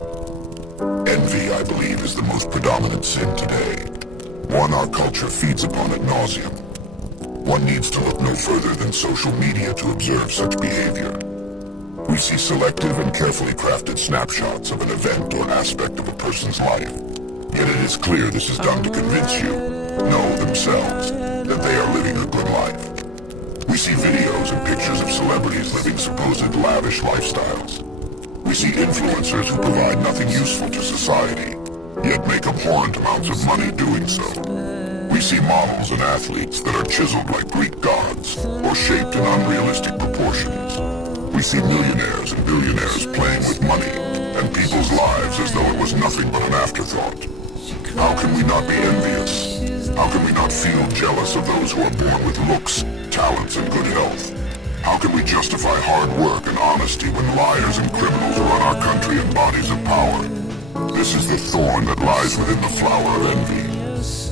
Envy, I believe, is the most predominant sin today. One our culture feeds upon ad nauseum. One needs to look no further than social media to observe such behavior. We see selective and carefully crafted snapshots of an event or aspect of a person's life. Yet it is clear this is done to convince you, know themselves, that they are living a good life. We see videos and pictures of celebrities living supposed lavish lifestyles. We see influencers who provide nothing useful to society, yet make abhorrent amounts of money doing so. We see models and athletes that are chiseled like Greek gods, or shaped in unrealistic proportions. We see millionaires and billionaires playing with money, and people's lives as though it was nothing but an afterthought. How can we not be envious? How can we not feel jealous of those who are born with looks, talents, and good health? How can we justify hard work and honesty when liars and criminals run our country in bodies of power? This is the thorn that lies within the flower of envy.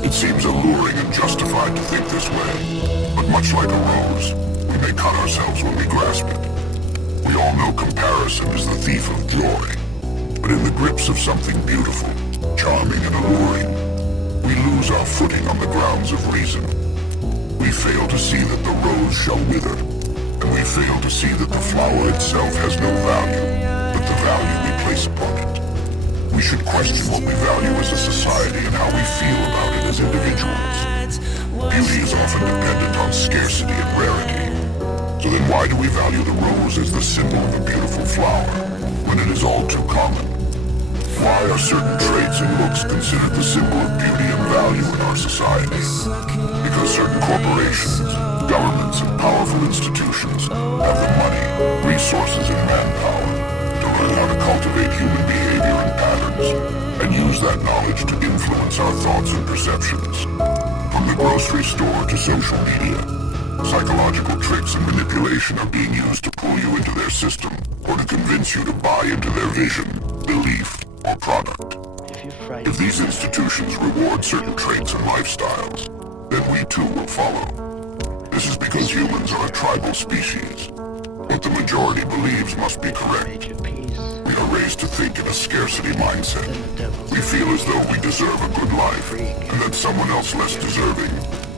It seems alluring and justified to think this way, but much like a rose, we may cut ourselves when we grasp it. We all know comparison is the thief of joy, but in the grips of something beautiful, charming and alluring, we lose our footing on the grounds of reason. We fail to see that the rose shall wither, and we fail to see that the flower itself has no value, but the value we place upon it. We should question what we value as a society and how we feel about it as individuals. Beauty is often dependent on scarcity and rarity. So then why do we value the rose as the symbol of a beautiful flower, when it is all too common? Why are certain traits and looks considered the symbol of beauty and value in our society? Because certain corporations, governments, and powerful institutions have the money, resources, and manpower to learn how to cultivate human behavior and patterns, and use that knowledge to influence our thoughts and perceptions. From the grocery store to social media, psychological tricks and manipulation are being used to pull you into their system or to convince you to buy into their vision, belief, or product. If these institutions reward certain traits and lifestyles, then we too will follow. This is because humans are a tribal species. What the majority believes must be correct. We are raised to think in a scarcity mindset. We feel as though we deserve a good life, and that someone else less deserving,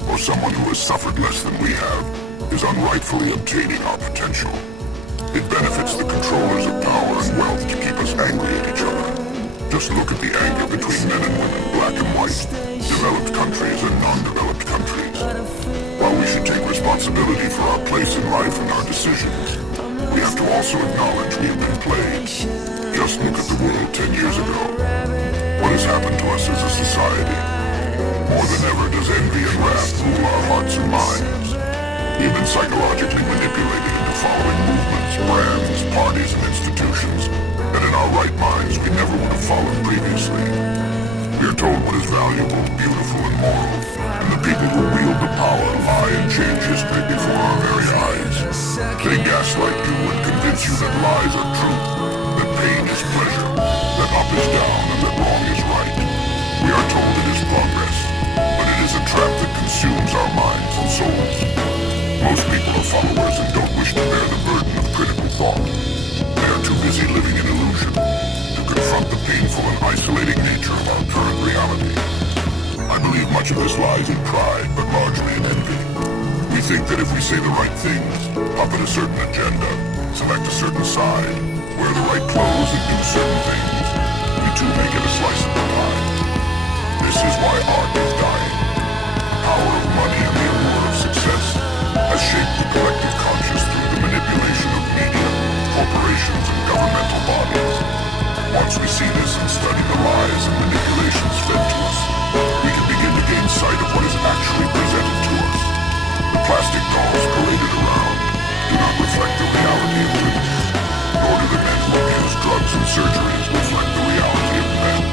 or someone who has suffered less than we have, is unrightfully obtaining our potential. It benefits the controllers of power and wealth to keep us angry at each other. Just look at the anger between men and women, black and white, developed countries and non-developed countries. While we should take responsibility for our place in life and our decisions, we have to also acknowledge we have been played. Just look at the world 10 years ago. What has happened to us as a society? More than ever does envy and wrath rule our hearts and minds. We have been psychologically manipulated into following movements, brands, parties, and institutions that in our right minds we never would have followed previously. We are told what is valuable, beautiful, and moral, and the people who wield the power lie and change history before our very eyes. They gaslight you and convince you that lies are truth, that pain is pleasure, that up is down, and that wrong is right. We are told it is progress, but it is a trap that consumes our minds and souls. Most people are followers and don't wish to bear the burden of critical thought. They are too busy living in illusion to confront the painful and isolating nature of our current reality. I believe much of this lies in pride, but largely in envy. We think that if we say the right things, puppet a certain agenda, select a certain side, wear the right clothes and do certain things, we too may get a slice of the pie. This is why art is dying. The power of money and the allure of success has shaped the collective conscious through the manipulation of media, corporations, and governmental bodies. Once we see this and study the lies and manipulations fed to us, we can begin to gain sight of what is actually presented to us. The plastic dolls paraded around do not reflect the reality of women, nor do the men who abuse drugs and surgeries reflect the reality of men.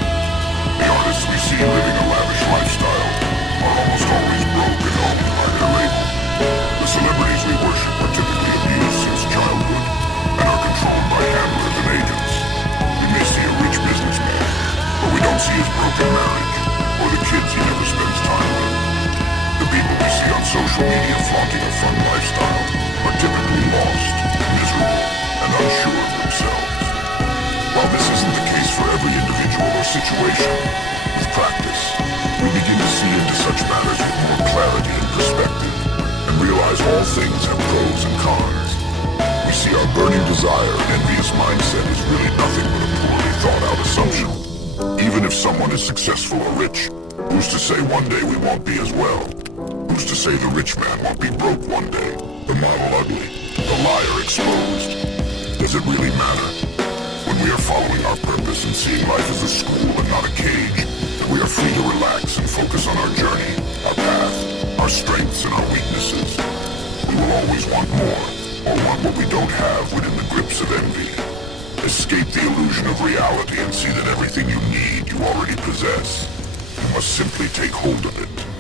situation, with practice, we begin to see into such matters with more clarity and perspective, and realize all things have pros and cons. We see our burning desire and envious mindset is really nothing but a poorly thought-out assumption. Even if someone is successful or rich, who's to say one day we won't be as well? Who's to say the rich man won't be broke one day? The model ugly, the liar exposed. Does it really matter? When we are following our purpose and seeing life as a school and not a cage, we are free to relax and focus on our journey, our path, our strengths and our weaknesses. We will always want more, or want what we don't have when in the grips of envy. Escape the illusion of reality and see that everything you need you already possess. You must simply take hold of it.